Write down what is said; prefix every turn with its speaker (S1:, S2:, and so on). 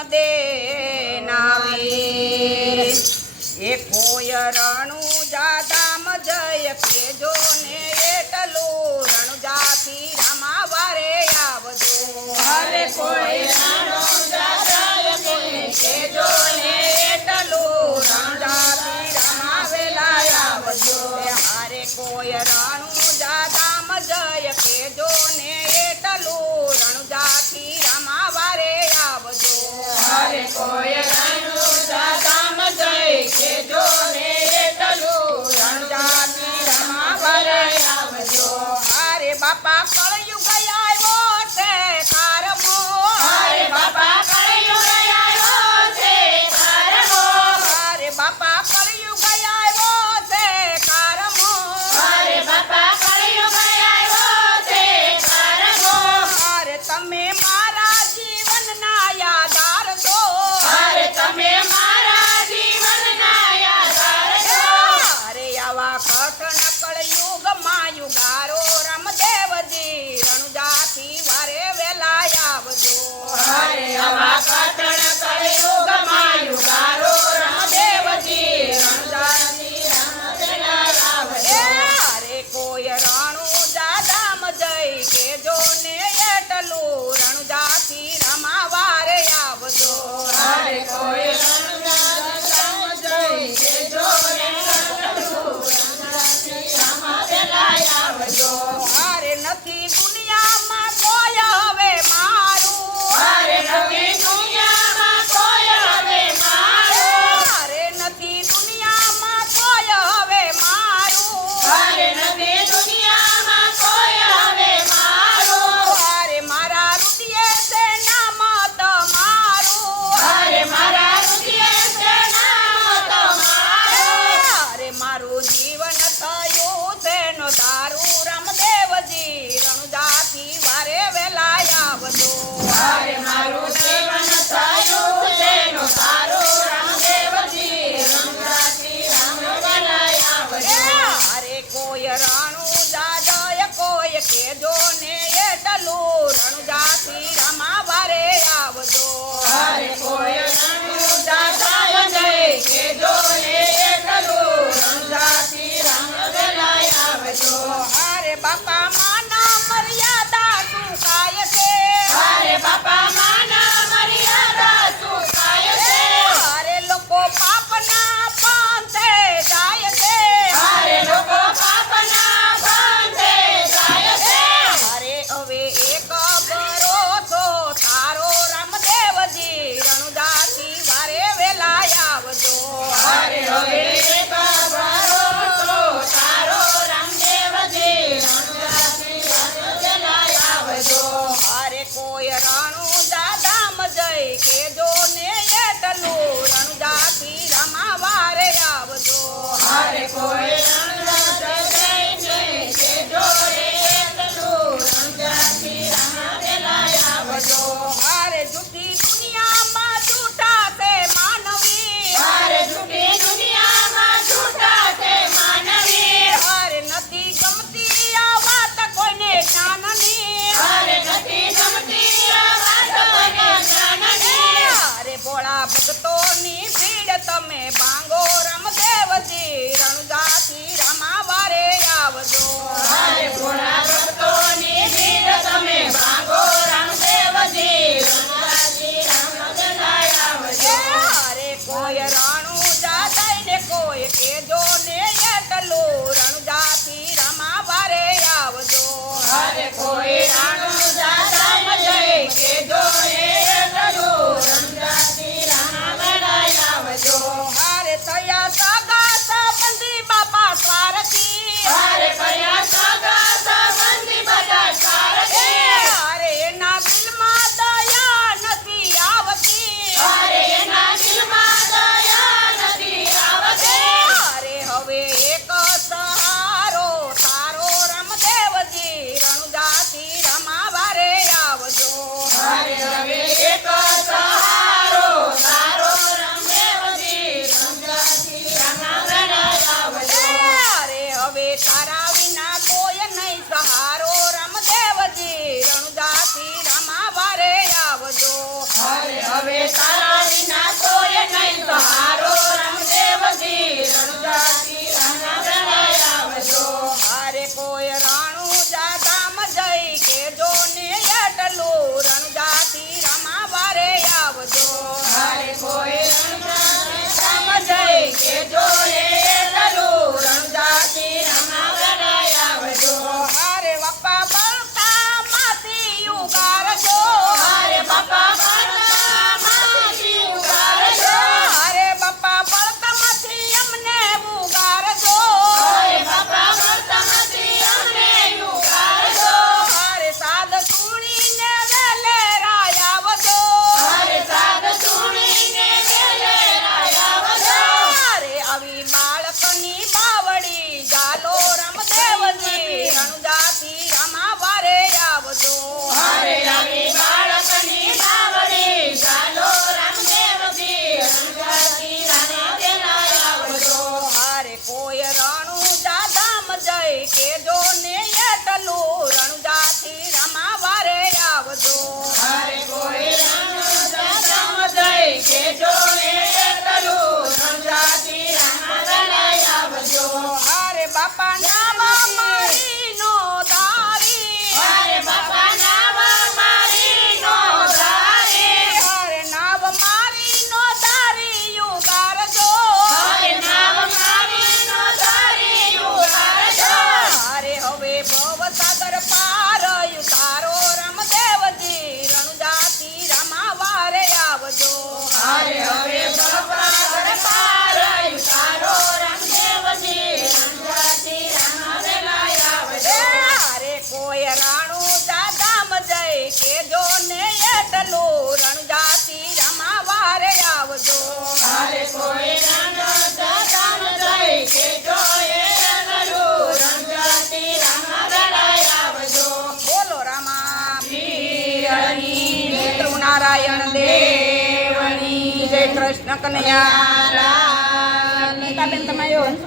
S1: Made નાવે એ કોય રણુ જાદામ જય કેજો ને એટલું રણુ જાથી રમાવારે આવજો. હરે કોઈ papá. Soy રણુ
S2: દાદામ જય કે જો ને એટલું
S1: રણુ જાતિ રમાવારે આવજો. હરે કોઈ
S2: Nakanayaran.
S1: May tabenta mayon.